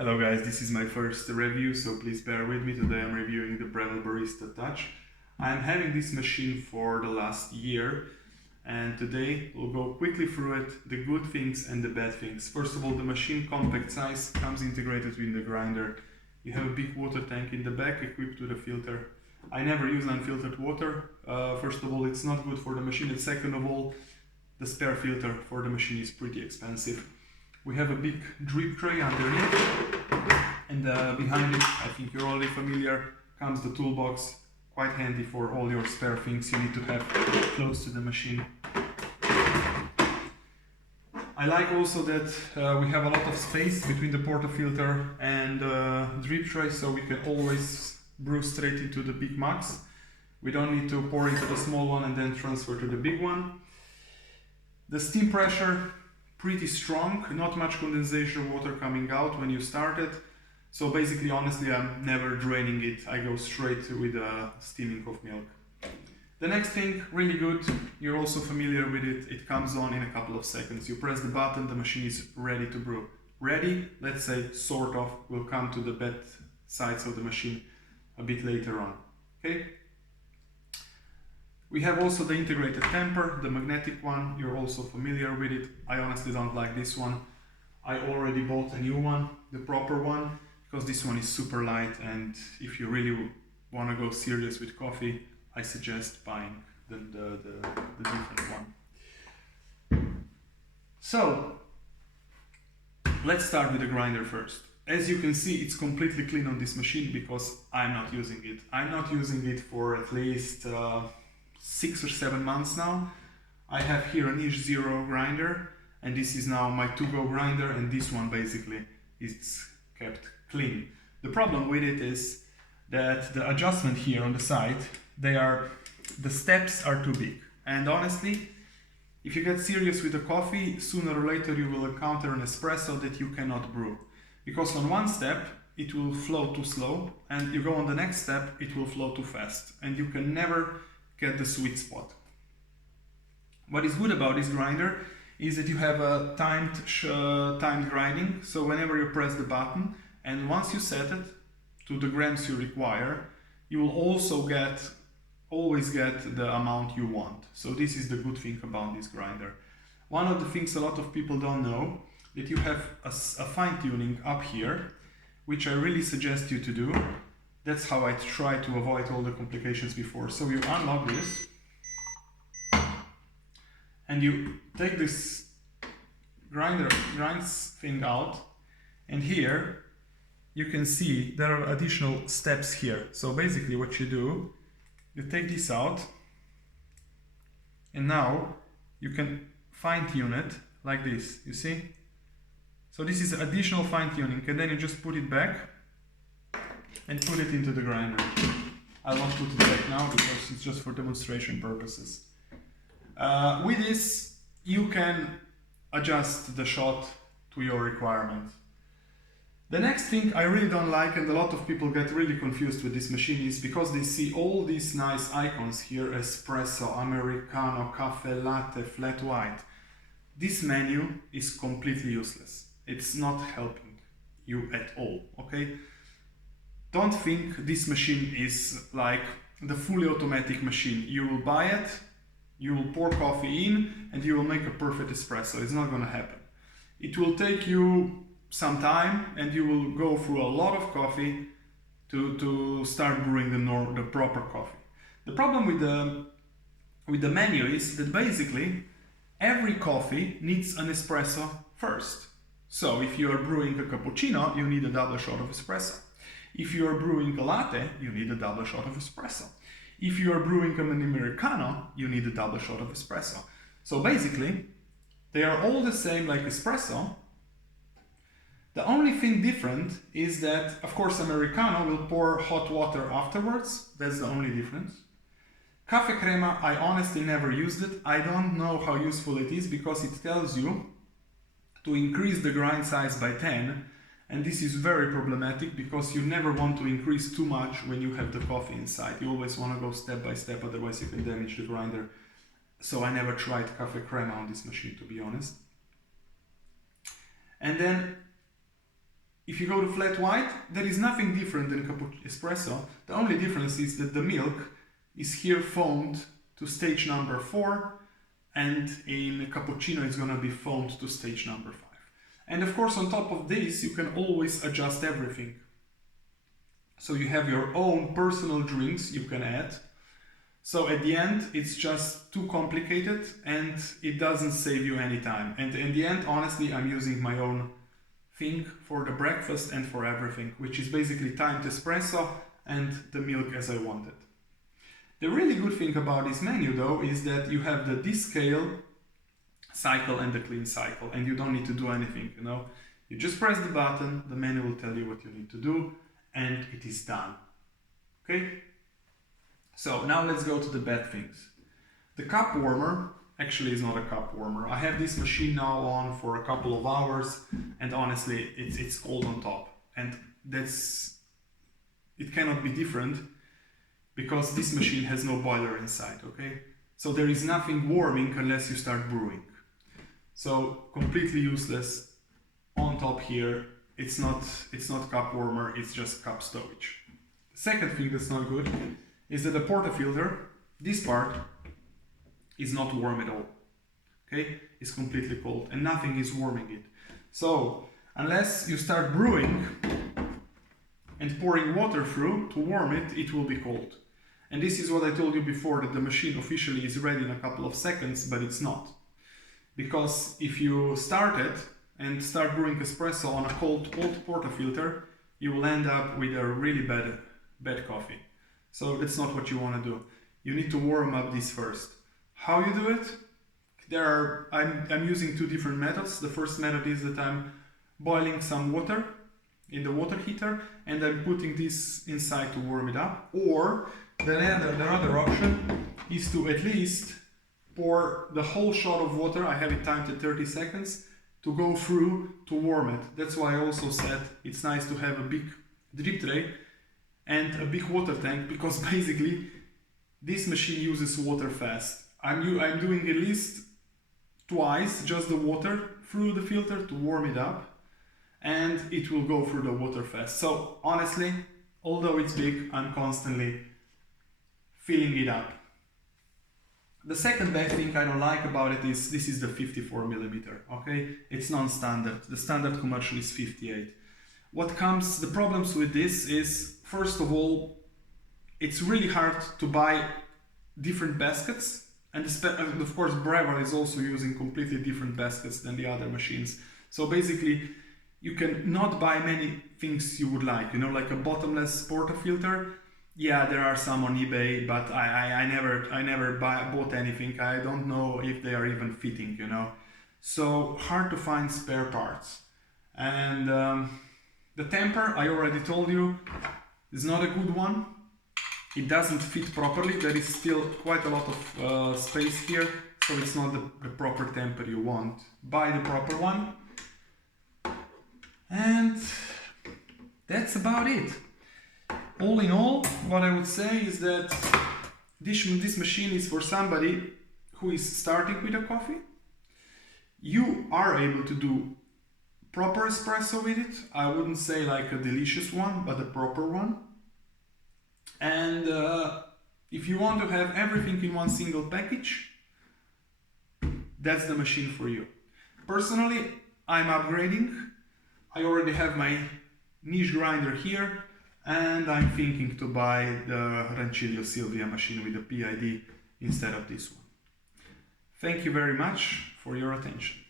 Hello guys, this is my first review, so please bear with me. Today I'm reviewing the Breville Barista Touch. I'm having this machine for the last year, and today we'll go quickly through it, the good things and the bad things. First of all, the machine compact size comes integrated with the grinder. You have a big water tank in the back equipped with a filter. I never use unfiltered water. First of all, it's not good for the machine, and second of all, the spare filter for the machine is pretty expensive. We have a big drip tray underneath, and behind it, I think you're already familiar, comes the toolbox, quite handy for all your spare things you need to have close to the machine. I like also that we have a lot of space between the portafilter and drip tray, so we can always brew straight into the big mugs. We don't need to pour into the small one and then transfer to the big one. The steam pressure, pretty strong, not much condensation water coming out when you start it. So basically, honestly, I'm never draining it. I go straight with steaming of milk. The next thing, really good, you're also familiar with it. It comes on in a couple of seconds. You press the button, the machine is ready to brew. Ready, let's say, sort of, will come to the bad sides of the machine a bit later on. Okay? We have also the integrated temper, the magnetic one. You're also familiar with it. I honestly don't like this one. I already bought a new one, the proper one, because this one is super light, and if you really want to go serious with coffee, I suggest buying the different one. So, let's start with the grinder first. As you can see, it's completely clean on this machine because I'm not using it. I'm not using it for at least 6 or 7 months now. I have here an Niche Zero grinder, and this is now my to-go grinder, and this one basically is kept clean. The problem with it is that the adjustment here on the side, the steps are too big. And honestly, if you get serious with the coffee, sooner or later you will encounter an espresso that you cannot brew. Because on one step, it will flow too slow, and you go on the next step, it will flow too fast, and you can never get the sweet spot. What is good about this grinder is that you have a timed grinding, so whenever you press the button and once you set it to the grams you require, you will also always get the amount you want. So this is the good thing about this grinder. One of the things a lot of people don't know, that you have a fine tuning up here, which I really suggest you to do. That's how I try to avoid all the complications before. So you unlock this and you take this grinds thing out, and here you can see there are additional steps here. So basically what you do, you take this out, and now you can fine tune it like this, you see? So this is additional fine tuning, and then you just put it back and put it into the grinder. I won't put it back now because it's just for demonstration purposes. With this, you can adjust the shot to your requirement. The next thing I really don't like, and a lot of people get really confused with this machine, is because they see all these nice icons here: espresso, americano, cafe latte, flat white. This menu is completely useless. It's not helping you at all, okay? Don't think this machine is like the fully automatic machine. You will buy it, you will pour coffee in, and you will make a perfect espresso. It's not going to happen. It will take you some time, and you will go through a lot of coffee to start brewing the proper coffee. The problem with the menu is that basically every coffee needs an espresso first. So if you are brewing a cappuccino, you need a double shot of espresso. If you are brewing a latte, you need a double shot of espresso. If you are brewing an americano, you need a double shot of espresso. So basically, they are all the same like espresso. The only thing different is that, of course, americano will pour hot water afterwards. That's the only difference. Cafe crema, I honestly never used it. I don't know how useful it is because it tells you to increase the grind size by 10. And this is very problematic because you never want to increase too much when you have the coffee inside. You always want to go step by step, otherwise you can damage the grinder. So I never tried cafe crema on this machine, to be honest. And then if you go to flat white, there is nothing different than espresso. The only difference is that the milk is here foamed to stage number 4, and in cappuccino it's gonna be foamed to stage number 5. And of course, on top of this, you can always adjust everything. So you have your own personal drinks you can add. So at the end, it's just too complicated and it doesn't save you any time. And in the end, honestly, I'm using my own thing for the breakfast and for everything, which is basically timed espresso and the milk as I wanted. The really good thing about this menu though is that you have the descale cycle and the clean cycle, and you don't need to do anything, you know. You just press the button, the menu will tell you what you need to do, and it is done. Okay? So now let's go to the bad things. The cup warmer actually is not a cup warmer. I have this machine now on for a couple of hours, and honestly, it's cold on top. And it cannot be different because this machine has no boiler inside, okay? So there is nothing warming unless you start brewing. So completely useless. On top here, it's not cup warmer, it's just cup stowage. The second thing that's not good is that the portafilter, this part, is not warm at all. Okay, it's completely cold and nothing is warming it. So unless you start brewing and pouring water through to warm it, it will be cold. And this is what I told you before, that the machine officially is ready in a couple of seconds, but it's not. Because if you start it and start brewing espresso on a cold portafilter, you will end up with a really bad coffee. So that's not what you want to do. You need to warm up this first. How you do it? I'm using two different methods. The first method is that I'm boiling some water in the water heater and I'm putting this inside to warm it up. Or the other option is to at least pour the whole shot of water, I have it timed at 30 seconds, to go through to warm it. That's why I also said it's nice to have a big drip tray and a big water tank, because basically this machine uses water fast. I'm doing at least twice just the water through the filter to warm it up, and it will go through the water fast. So honestly, although it's big, I'm constantly filling it up. The second bad thing I don't like about it is this is the 54mm, okay? It's non-standard. The standard commercial is 58. The problems with this is, first of all, it's really hard to buy different baskets, and of course Breville is also using completely different baskets than the other machines. So basically you can not buy many things you would like, you know, like a bottomless portafilter. Yeah, there are some on eBay, but I never bought anything. I don't know if they are even fitting, you know. So hard to find spare parts. And the temper, I already told you, is not a good one. It doesn't fit properly. There is still quite a lot of space here, so it's not the proper temper you want. Buy the proper one. And that's about it. All in all, what I would say is that this machine is for somebody who is starting with a coffee. You are able to do proper espresso with it. I wouldn't say like a delicious one, but a proper one. And if you want to have everything in one single package, that's the machine for you. Personally, I'm upgrading. I already have my niche grinder here, and I'm thinking to buy the Rancilio Silvia machine with the PID instead of this one. Thank you very much for your attention.